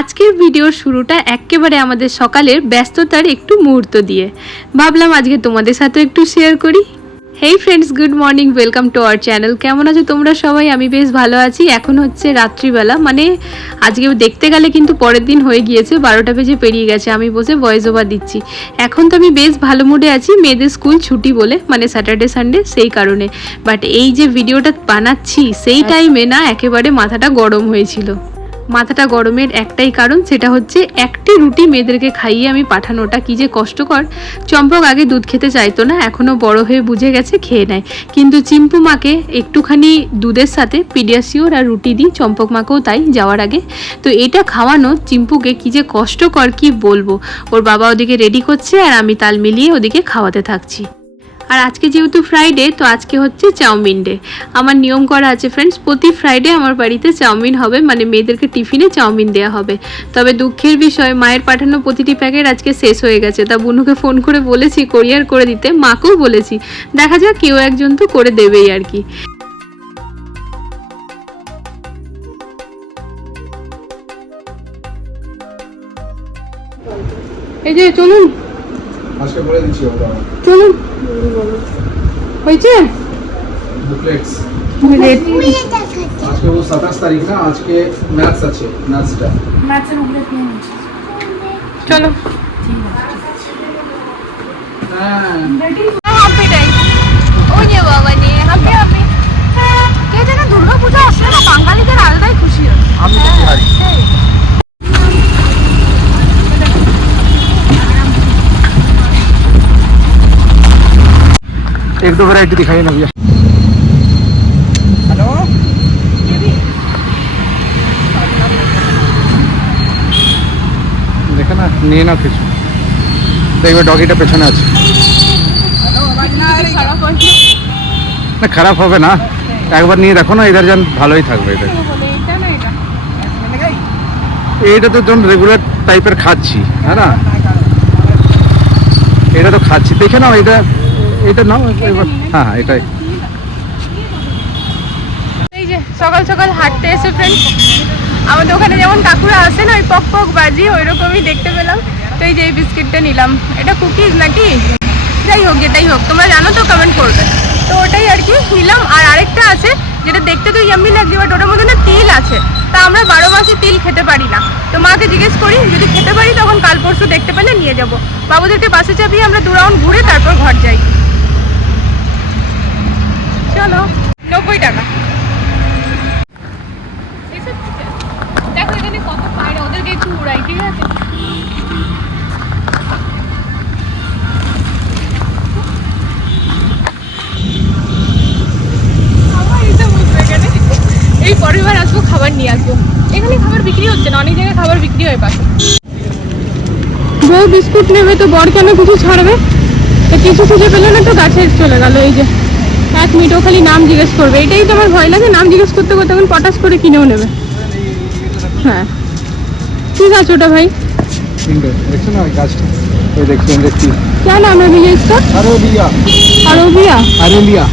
আজকের ভিডিওর শুরুটা একেবারে আমাদের সকালের ব্যস্ততার একটু মুহূর্ত দিয়ে ভাবলাম আজকে তোমাদের সাথে একটু শেয়ার করি। হেই friends, good morning, welcome to our channel. কেমন আছো তোমরা সবাই? আমি বেশ ভালো আছি। এখন হচ্ছে রাত্রিবেলা, মানে আজকে দেখতে গেলে কিন্তু পরের দিন হয়ে গিয়েছে, 12টা বেজে পেরিয়ে গেছে। আমি বসে ভয়েস ওভার দিচ্ছি। এখন তো আমি বেশ ভালো মুডে আছি, মেয়েদের স্কুল ছুটি বলে, মানে স্যাটারডে সানডে, সেই কারণে। বাট এই যে ভিডিওটা বানাচ্ছি সেই টাইমে না একেবারে মাথাটা গরম হয়েছিল। মাথাটা গরমের একটাই কারণ, সেটা হচ্ছে একটি রুটি মেয়েদেরকে খাইয়ে আমি পাঠানোটা কি যে কষ্টকর। চম্পক আগে দুধ খেতে চাইতো না, এখনও বড় হয়ে বুঝে গেছে, খেয়ে নেয়। কিন্তু চিম্পু মাকে একটুখানি দুধের সাথে পিডিয়াশিওর আর রুটি দিই, চম্পক মাকেও তাই যাওয়ার আগে। তো এটা খাওয়ানো চিম্পুকে কি যে কষ্টকর কি বলবো। ওর বাবা ওদিকে রেডি করছে আর আমি তাল মিলিয়ে ওদিকে খাওয়াতে থাকছি। আর আজকে যেহেতু ফ্রাইডে, তো আজকে হচ্ছে চাউমিন ডে। আমার নিয়ম করা আছে ফ্রেন্ডস, প্রতি ফ্রাইডে আমার বাড়িতে চাউমিন হবে, মানে মেয়েদেরকে টিফিনে চাউমিন দেওয়া হবে। তবে দুঃখের বিষয়, মায়ের পাঠানো প্রতিটি প্যাকেট আজকে শেষ হয়ে গেছে। তা বুনুকে ফোন করে বলেছি কোরিয়ার করে দিতে, মাকেও বলেছি, দেখা যাক কেউ একজন তো করে দেবেই আর কি। এই যে চলুন আজকে বলে দিচ্ছি ওটা চলুন, হয়েছে বুকলেটস। আজকে ও 27 তারিখ না, আজকে ম্যাথস আছে, ম্যাথসটা ম্যাথসের উপরে কি হচ্ছে? চলো হ্যাঁ হ্যাপি ডাই ও নিয়ে বাবা নিয়ে হ্যাপি হ্যাপি কে জানে দুর্গা পূজা আসলে না বাঙালিদের আলাদাই খুশি হয়। আমি তো বিহারি। एक दो वैरायटी दिखाइए ना भैया। हेलो देखो ना, নিয়ে না কিছু দেখবে, ডগিটা পেছনে আছে। না খারাপ হবে না, একবার নিয়ে দেখো না, এদের যেন ভালোই থাকবে। এটা এইটা তো যখন রেগুলার টাইপের খাচ্ছি, হ্যাঁ না, এটা তো খাচ্ছি, দেখে নাও এটা, এটা নাও এবার। হ্যাঁ হ্যাঁ এটাই। এই যে সকাল সকাল হাঁটতে এসে ফ্রেন্ডস, আমাদের ওখানে যেমন কাকুরা আসে না ওই পক পক বাজি, ওই রকমই দেখতে পেলাম। তো এই যে এই বিস্কিটটা নিলাম, এটা কুকিজ নাকি যাই হোক, যেটাই হোক তোমরা জানো তো কমেন্ট করবে। তো ওটাই আর কি নিলাম। আর আরেকটা আছে যেটা দেখতে তো ইয়াম্মি লাগছে, বাট ওটার মধ্যে না তিল আছে। তা আমরা 12 মাসে তিল খেতে পারি না। তো মাকে জিজ্ঞেস করি যদি খেতে পারি তখন কাল পরশু দেখতে পেলে নিয়ে যাব। বাবুদেরকে বাসে চাপিয়ে আমরা 2 রাউন্ড ঘুরে তারপর ঘর যাই। চলো, 90 টাকা। দেখো এখানে কত পায়রা, ওদেরকে একটু উড়াই, ঠিক আছে? এই পরিবার আসবো, খাবার নিয়ে আসবো। এখানে খাবার বিক্রি হচ্ছে না, অনেক জায়গায় খাবার বিক্রি হয় পাশে। বউ বিস্কুট নেবে তো বর কেন কিছু ছাড়বে? তো কিছু খুঁজে পেলে না তো গাছে চলে গেল। এই যে 1 মিনিট ও খালি নাম জিজ্ঞেস করবে, এটাই তো আমার ভয় লাগে, নাম জিজ্ঞেস করতে করতে এখন পটাশ করে কিনেও নেবে। হ্যাঁ ঠিক আছে ওটা ভাই। দেখছো না ওই গাছটা, ওই দেখছো দেখছি। क्या नाम है भैया इसका? अरेबिया। अरोबिया। अरेबिया।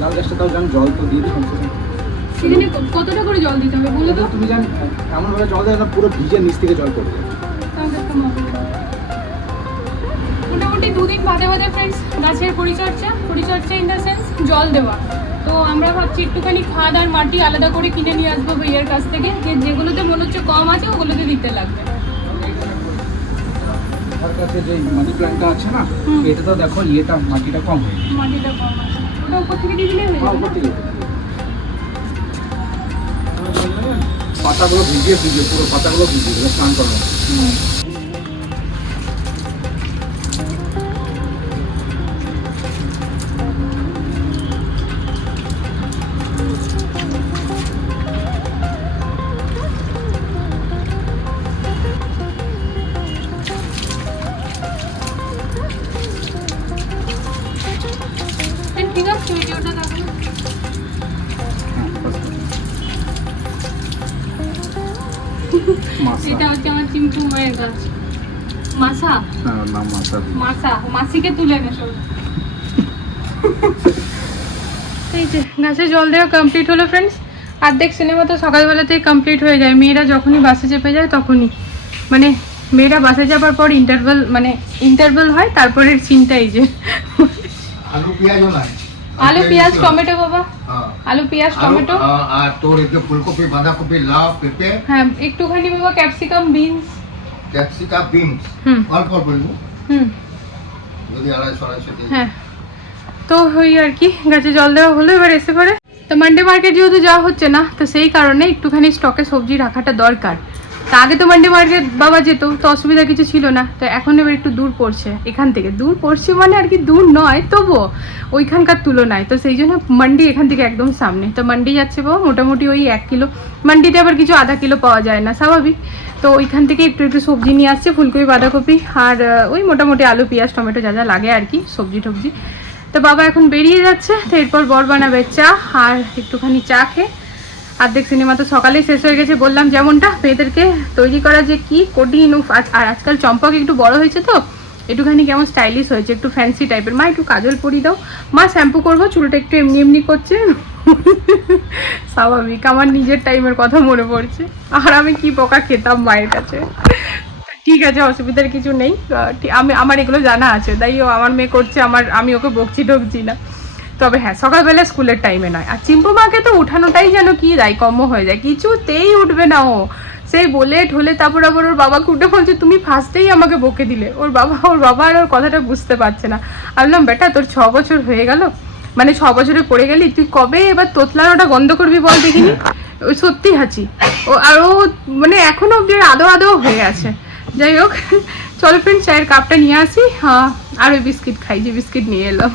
লাল গাছটা তাও জান, জল তো দিয়ে দিই কমসে কম। সেখানে কতটা করে জল দিতে হবে বলো তো? তুমি জান এমন ভাবে জল দেয় না পুরো ভিজে নিচ থেকে জল পড়বে। মোটামুটি 2 দিন বাদে বাদে ফ্রেন্ডস গাছের পরিচর্যা ইন দ্য সেন্স জল দেওয়া। তো আমরা ভাবছি একটুখানি খাদ আর মাটি আলাদা করে কিনে নিয়ে আসবো ভাইয়ার কাছ থেকে, যেগুলোতে মনে হচ্ছে কম আছে ওগুলোতে দিতে লাগবে। আমার কাছে যে মানি প্ল্যান্টটা আছে না, এটা তো দেখো ইয়েটা মাটিটা কম হয়ে গেছে। মাটিটা কম আছে, ওটা উপর থেকে দিয়ে দিলে হয়ে যাবে। পাতাগুলো ভিজিয়ে পুরো পাতাগুলো ভিজিয়ে দেবে স্নান করানো। ঠিক আছে ভিডিওটা দেখো। এটা হচ্ছে আমার চিম্পু মায়ের গাছ। মাসা হ্যাঁ ওর নাম মাসা দি। মাসা মাসিকে তুলে নে সব। এই যে গাছে জল দেওয়া কমপ্লিট হলো ফ্রেন্ডস। অর্ধেক সিনেমা তো সকালবেলাতেই কমপ্লিট হয়ে যায়, মেয়েরা যখনই বাসে চেপে যায় তখনই, মানে মেয়েরা বাসে যাবার পর ইন্টারভেল হয়, তারপরের চিন্তা এই যে आलू प्याज होना है আলু পেঁয়াজ টমেটো বাবা, हाँ আলু পেঁয়াজ টমেটো, তোর এই যে ফুলকপি বাঁধাকপি লাউ পেঁপে হ্যাঁ একটুখানি বাবা ক্যাপসিকাম বিনস, ক্যাপসিকাম বিনস হুম অল্প অল্প নিবো হুম যদি 250 দিই হ্যাঁ। তো ওই আর কি গাছে জল দেওয়া হলো, এবার এসে পরে তো মান্ডে মার্কেট যেহেতু যাওয়া হচ্ছে না, তো সেই কারণে একটুখানি স্টকে সবজি রাখাটা দরকার। তা আগে তো মান্ডে মার্কেট বাবা যেত, তো অসুবিধা কিছু ছিল না। তো এখন এবার একটু দূর পড়ছে এখান থেকে, দূর পড়ছে মানে আর কি দূর নয় তবুও ওইখানকার তুলনায়, তো সেই জন্য মান্ডি এখান থেকে একদম সামনে। তো মান্ডি যাচ্ছে বাবা মোটামুটি ওই 1 কিলো, মান্ডিতে আবার কিছু আধা কিলো পাওয়া যায় না স্বাভাবিক, তো ওইখান থেকে একটু একটু সবজি নিয়ে আসছে, ফুলকপি বাঁধাকপি আর ওই মোটামুটি আলু পেঁয়াজ টমেটো যা যা লাগে আর কি সবজি টবজি। তো বাবা এখন বেরিয়ে যাচ্ছে, তো এরপর বর বানাবে চা, আর একটুখানি চা খেয়ে অর্ধেক সিনেমা তো সকালেই শেষ হয়ে গেছে। বললাম যেমনটা মেয়েদেরকে তৈরি করা যে কি কঠিন, আর আজকাল চম্পক একটু বড় হয়েছে তো একটুখানি কেমন স্টাইলিশ হয়েছে, একটু ফ্যান্সি টাইপের। মা একটু কাজল পরিয়ে দাও, মা শ্যাম্পু করবো, চুলটা একটু এমনি এমনি করছে। স্বাভাবিক, আমার নিজের টাইমের কথা মনে পড়ছে, আর আমি কি পোকা খেতাম মায়ের কাছে। ঠিক আছে অসুবিধার কিছু নেই, আমার এগুলো জানা আছে, তাই ও আমার মেয়ে করছে, আমি ওকে বকছি ঢুকছি না। তবে হ্যাঁ সকালবেলা স্কুলের টাইমে নয়। আর চিম্পু মাকে তো উঠানোটাই যেন কি দায়কম্য হয়ে যায়, কিছুতেই উঠবে না ও, সেই বলে ঢোলে। তারপর আবার ওর বাবাকে উঠে বলছে তুমি ফার্স্টেই আমাকে বকে দিলে। ওর বাবা আর ওর কথাটা বুঝতে পারছে না। আমি বললাম বেটা তোর 6 বছর হয়ে গেল, মানে 6 বছরে পড়ে গেলি, তুই কবে এবার তোতলানোটা বন্ধ করবি বল দেখিনি। ওই সত্যি হাঁচি ও মানে এখনো অব্দি আদো হয়ে আছে। যাই হোক চলো ফ্রেন্ড চায়ের কাপটা নিয়ে আসি, হ্যাঁ আর ওই বিস্কিট খাই, যে বিস্কিট নিয়ে এলাম।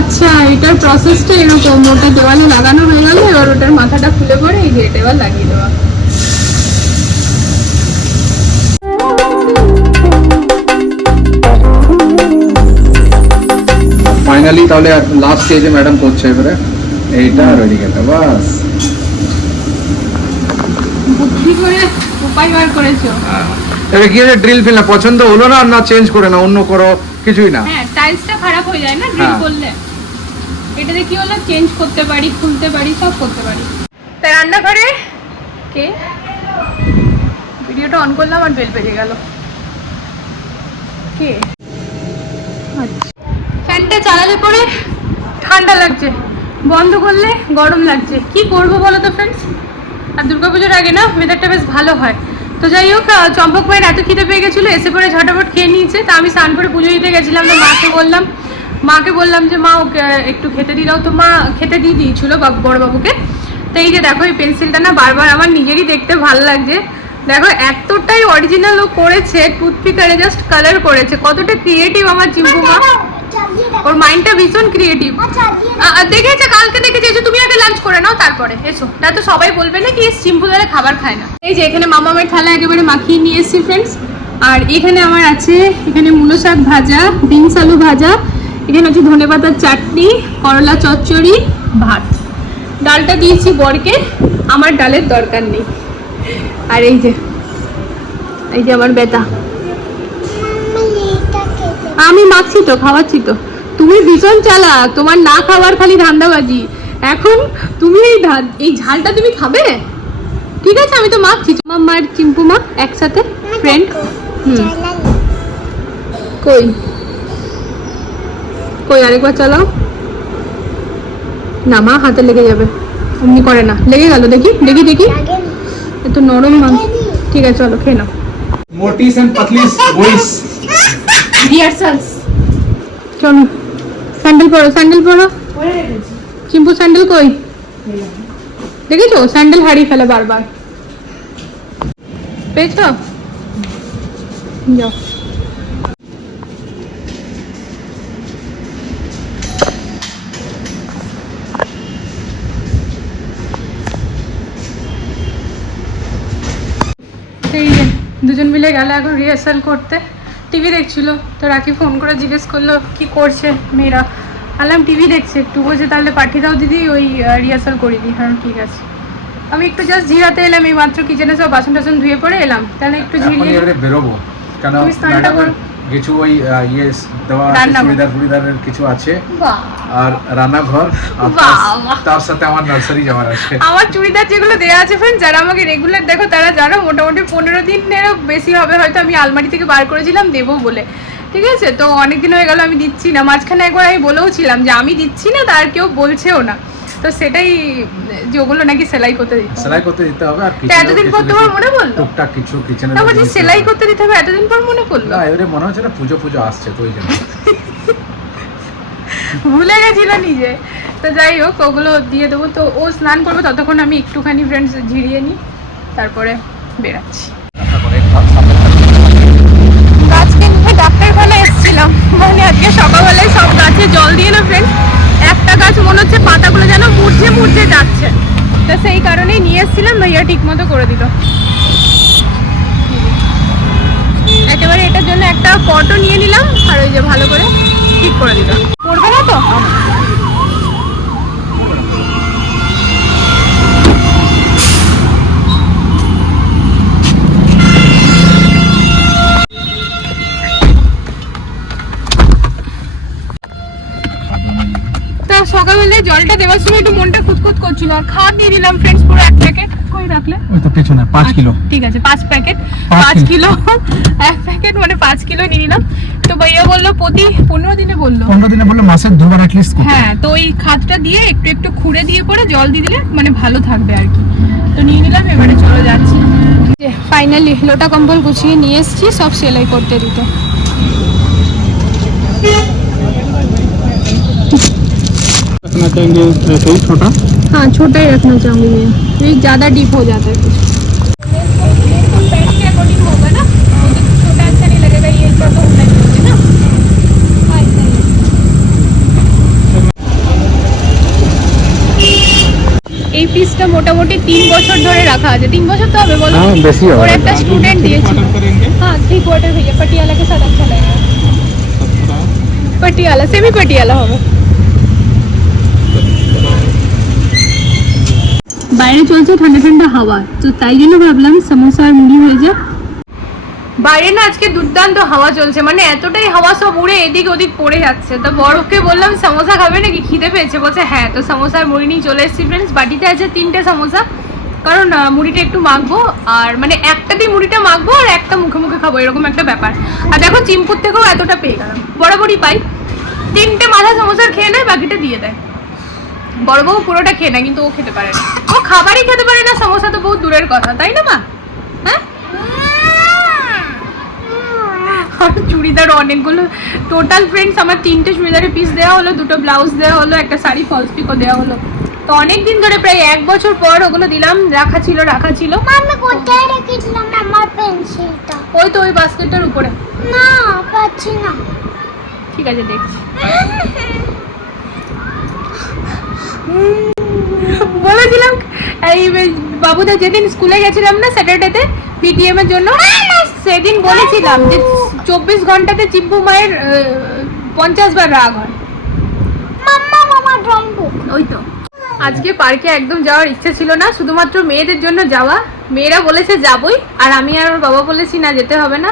আচ্ছা এটার প্রসেসটা এরকম, ওটা দেওয়ালে লাগানো হয়ে গেল, এবার ওটার মাথাটা খুলে পরে এই গেট এবার লাগিয়ে দেওয়া। ফাইনালি তাহলে লাস্ট স্টেজে ম্যাডাম করছে এবারে এইটা আর ওইদিকে বাস। বুদ্ধি করে উপায় বার করেছো। এবারে কি হচ্ছে ড্রিল ফিল না পছন্দ হলো না, না চেঞ্জ করে না অন্য করো, কিছুই না। হ্যাঁ টাইলসটা খারাপ হয়ে যায় না ড্রিল করলে, এটাতে কি হলো চেঞ্জ করতে পারি, খুলতে পারি, সব করতে পারি। তাই রান্নাঘরে কে ভিডিওটা অন করলাম আর বেল বেজে গেল, কে ফ্যানটা চালালে পরে ঠান্ডা লাগছে, বন্ধ করলে গরম লাগছে, কি করবো বলো তো ফ্রেন্ডস। আর দুর্গাপুজোর আগে না ওয়েদারটা বেশ ভালো হয়। তো যাই হোক চম্পক মায়ের এত খিদে পেয়ে গেছিলো, এসে পরে ঝটাপট খেয়ে নিয়েছে। তা আমি স্নান করে পুজো দিতে গেছিলাম, তো মাকে বললাম যে মা ওকে একটু খেতে দিয়ে দাও, তো মা খেতে দিয়ে দিয়েছিল বড়বাবুকে। তো এই যে দেখো এই পেন্সিলটা না বারবার আমার নিজেরই দেখতে ভালো লাগছে, দেখো এতটাই অরিজিনাল ও করেছে, টুথপিকারে জাস্ট কালার করেছে, কতটা ক্রিয়েটিভ আমার চিম্পু মা। ওর মাইন্ডটা ভীষণ ক্রিয়েটিভ। দেখেছে, কালকে দেখেছে। এসো তুমি আগে লাঞ্চ করে নাও, তারপরে এসো, না তো সবাই বলবে না কি সিম্পল ধরে খাবার খায় না। এই যে এখানে মামামের থালা একেবারে মাখিয়ে নিয়ে এসেছি ফ্রেন্ডস। আর এখানে আমার আছে, এখানে মূলো শাক ভাজা, বিনস আলু ভাজা, এখানে হচ্ছে ধনেপাতার চাটনি, করলা চচ্চড়ি, ভাত। ডালটা দিয়েছি বরকে, আমার ডালের দরকার নেই। আর এই যে আমার বেটা, আমি মাখছি তো, খাওয়াচ্ছি তো। তুমি ভীষণ চালাক, তোমার না খাবার খালি ধান্দাবাজি। এখন তুমি এই ঝালটা তুমি খাবে? ঠিক আছে, আমি তো মাখছি। মাম্মা আর চিম্পু মা একসাথে ফ্রেন্ড। কই কই আরেকবার চালাও না, মা হাতে লেগে যাবে। অমনি করে না, লেগে গেল। দেখি দেখি দেখি, একটু নরম মাংস। ঠিক আছে চলো খেয়ে নাও। मोटीस एंड पतलीस बॉयज রিহার্সালস। চলো স্যান্ডেল পরো, স্যান্ডেল পরো। চিম্পু স্যান্ডেল কই? দেখেছো স্যান্ডেল হারিয়ে ফেলে বারবার। পেয়েছো? যাও। এই যে দুজন মিলে গেল এখন রিহার্সাল করতে। টিভি দেখছিল তো রাখি ফোন করে জিজ্ঞেস করলো কি করছে মেয়েরা। আলাম টিভি দেখছে। একটু বলছে তাহলে পাঠিয়ে দাও দিদি, ওই রিহার্সাল করে দিই। হ্যাঁ ঠিক আছে। আমি একটু জাস্ট ঝিরাতে এলাম, এই মাত্র কিচেনে সব বাসন টাসন ধুয়ে পড়ে এলাম, তাহলে একটু ঝিরিয়ে এবারে বেরোবো কেন তুমি স্নানটা করো। কিছু ওই ইয়ে দেওয়া আছে, রান্না করো। চুড়িদারের কিছু আছে, বাহ, আর রান্নাঘর, আর বাহ। তার সাথে আমার নার্সারি যাওয়ার আছে। আমার চুড়িদার যেগুলো দেওয়া আছে ফ্রেন্ড, যারা আমাকে রেগুলার দেখো তারা জানো মোটামুটি 15 দিনেরও বেশি হবে হয়তো। আমি আলমারি থেকে বার করেছিলাম দেবো বলে, ঠিক আছে। তো অনেকদিন হয়ে গেল আমি দিচ্ছি না। মাঝখানে একবার আমি বলেও ছিলাম যে আমি দিচ্ছি না, তার কেউ বলছেও না। তো সেটাই যে ওগুলো নাকি সেলাই করতে দিতে হবে। সেলাই করতে দিতে হবে। আর তা এতদিন পর তোমার মনে পড়লো? টুকটাক কিছু কিচেনে না বলছি সেলাই করতে দিতে হবে, এতদিন পর মনে পড়লো? না, এবারে মনে হচ্ছে না পুজো পুজো আসছে তো ওই জন্য ভুলে গেছিল নিজে। তো যাই হোক ওগুলো দিয়ে দেবো। তো ও স্নান করবে, ততক্ষণ আমি একটুখানি ফ্রেন্ডস ঝিরিয়ে নিই, তারপরে বেরাচ্ছি। গাছকে নিয়ে ডাক্তারখানায় এসেছিলাম, মানে আজকে সকালবেলায় সব গাছে জল দিয়ে না ফ্রেন্ড, একটা গাছ মনে হচ্ছে পাতাগুলো যেন মুড়ছে মুড়ছে যাচ্ছে। তো সেই কারণেই নিয়ে এসেছিলাম, ভাইয়া ঠিক মতো করে দিল একেবারে। এটার জন্য একটা পটও নিয়ে নিলাম, আর ওই যে ভালো করে ঠিক করে দিল। পড়বে না তো? সকালবেলায় জলটা দেওয়ার সময় একটু মনটা খুঁতখুত করছিল, আর খাওয়ার নিয়ে দিলাম ফ্রেন্ডস পুরো 1 প্যাকেট। কই রাখলে? ওই তো পেছনে 5 কিলো। ঠিক আছে 5 প্যাকেট, 5 কিলো 1 প্যাকেট মানে 5 কিলো নিয়ে নিলাম। তো ভাইয়া বললো প্রতি 15 দিনে বললো, 15 দিনে বললে মাসে দুবার অ্যাটলিস্ট। হ্যাঁ, তো ওই খাতটা দিয়ে একটু একটু খুঁড়ে দিয়ে পরে জল দিয়ে দিলে মানে ভালো থাকবে আর কি। তো নিয়ে নিলাম, এবারে চলে যাচ্ছি। ফাইনালি লোটা কম্বল গুছিয়ে নিয়ে এসেছি সব সেলাই করতে দিতে। रखना चाहेंगे ऐसे ही छोटा? हाँ छोटा ही रखना चाहूँगी मैं, ये ज़्यादा डीप हो जाता है कुछ। पैंट के अकॉर्डिंग होगा ना, छोटा अच्छा नहीं लगेगा, ये तो होना चाहिए ना। এই পিসটা মোটামুটি 3 বছর ধরে রাখা আছে। 3 বছর তো হবে বলো? हाँ बेसी होगा। और একটা স্টুডেন্ট দিয়েছিল। हाँ 3/4 भैया पटियाला के साथ अच्छा लगेगा। पटियाला सेमी पटियाला होगा। বাইরে চলছে ঠান্ডা ঠান্ডা হাওয়া, তো তাই জন্য ভাবলাম সমোসা আর মুড়ি হয়ে যায়। বাইরে না আজকে দুর্দান্ত হাওয়া চলছে, মানে এতটাই হাওয়া সব উড়ে এদিক ওদিক পড়ে যাচ্ছে। তো বড়কে বললাম সমোসা খাবে নাকি, খিদে পেয়েছে? বলছে হ্যাঁ। তো সমোসা আর মুড়ি নিয়ে চলে এসেছি ফ্রেন্ডস। বাটিতে আছে 3টে সমোসা, কারণ মুড়িটা একটু মাখবো, আর মানে একটা দিয়ে মুড়িটা মাখবো আর একটা মুখে মুখে খাবো, এরকম একটা ব্যাপার। আর দেখো চিম্পুর থেকেও এতটা পেয়ে গেলাম, বরাবরই পাই। 3টে মাথা সমোসার খেয়ে নেয়, বাকিটা দিয়ে দেয়। বড় বউ পুরোটা খেয়ে না, কিন্তু ও খেতে পারে না, ও খাবারই খেতে পারে না, সমস্যা তো বহুত দূরের কথা, তাই না মা? হ্যাঁ, চুড়িদার অনেকগুলো টোটাল ফ্রেন্ডস আমার 3টে চুড়িদারের পিস দেওয়া হলো, 2টো ব্লাউজ দেওয়া হলো, একটা শাড়ি ফলস পিকো দেওয়া হলো। তো অনেক দিন ধরে প্রায় 1 বছর পর ওগুলো দিলাম, রাখা ছিল। আমি কোথায় রেখেছিলাম আমার পেন্সিলটা? ওই তো ওই বাস্কেটটার উপরে। না পাচ্ছি না। ঠিক আছে দেখছি। বলেছিলাম এই বাবুদা যেদিন স্কুলে গেছিলাম না স্যাটারডেতে পিটিএম এর জন্য, সেদিন বলেছিলাম যে 24 ঘন্টাতে চিম্পু মায়ের 50 বার রাগ হয়। ওই তো আজকে পার্কে একদম যাওয়ার ইচ্ছে ছিল না, শুধুমাত্র মেয়েদের জন্য যাওয়া। মেয়েরা বলেছে যাবই, আর আমি আর ওর বাবা বলেছি না যেতে হবে না।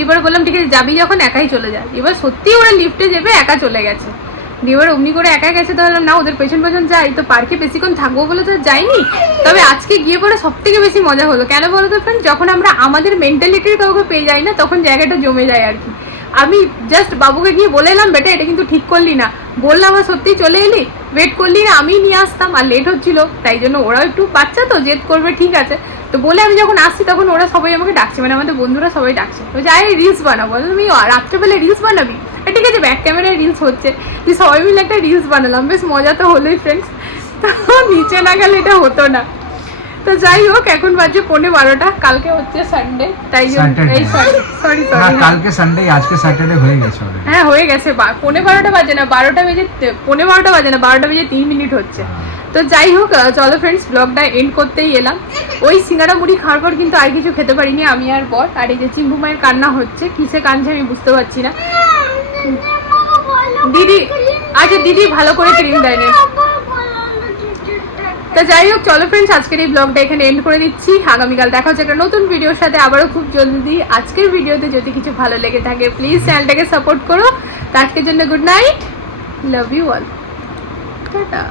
এবারে বললাম ঠিক আছে যাবি যখন একাই চলে যায়। এবার সত্যি ওরা লিফটে যাবে একা চলে গেছে, এবার অমনি করে একা গেছে। তাহলে না ওদের পেছন পেছন যাই, তো পার্কে বেশিক্ষণ থাকবো বলে তো যাইনি। তবে আজকে গিয়ে পরে সব থেকে বেশি মজা হলো কেন বলো তো ফ্রেন্ড, যখন আমরা আমাদের মেন্টালিটির কাউকে পেয়ে যাই না তখন জায়গাটা জমে যায় আর কি। আমি জাস্ট বাবুকে গিয়ে বলে এলাম বেটা এটা কিন্তু ঠিক করলি না, বললাম আর সত্যি চলে এলি, ওয়েট করলি না, আমি নিয়ে আসতাম আর লেট হচ্ছিল, তাই জন্য ওরাও একটু বাচ্চা তো জেদ করবে, ঠিক আছে। তো বলে আমি যখন আসছি তখন ওরা সবাই আমাকে ডাকছে, মানে আমাদের বন্ধুরা সবাই ডাকছে, বলছে আরে রিলস বানাবো। তুমি রাত্রেবেলা রিলস বানাবি? ঠিক আছে ব্যাক ক্যামেরায় রিলস হচ্ছে, তুই সবাই মিলে একটা রিলস বানালাম, বেশ মজা তো হলোই ফ্রেন্ডস। তো নিচে না গেলে এটা হতো না। তো যাই হোক এখন বাজে 11:15, কালকে হচ্ছে সানডে, তাই জন্য এই সরি কালকে সানডে আজকে স্যাটারডে হয়ে গেছে। হ্যাঁ হয়ে গেছে, 11:15 বাজে না, 12টা বেজে 12:15 বাজে না, 12টা বেজে 3 মিনিট হচ্ছে। তো যাই হোক চলো ফ্রেন্ডস ব্লগটা এন্ড করতেই এলাম। ওই সিঙ্গারা মুড়ি খাওয়ার পর কিন্তু আর কিছু খেতে পারিনি আমি আর বর। আর এই যে চিম্পু মায়ের কান্না হচ্ছে, কিসে কাঁদছে আমি বুঝতে পারছি না। দিদি আচ্ছা দিদি ভালো করে ক্রিম দেয় না। তো যাই হোক চলো ফ্রেন্ডস আজকের এই ব্লগটা এখানে এন্ড করে দিচ্ছি। আগামীকাল দেখা হচ্ছে একটা নতুন ভিডিওর সাথে আবারও খুব জলদি। আজকের ভিডিওতে যদি কিছু ভালো লেগে থাকে প্লিজ চ্যানেলটাকে সাপোর্ট করো। তো আজকের জন্য good night, love you all, tata.